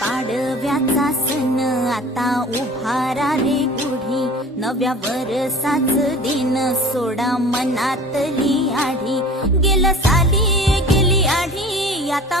पाडव्याचा सण आता उभारा रे गुढी, नव्या वरसाच दिन सोडा मनातली आढी, गेलं साली गेली आढी आता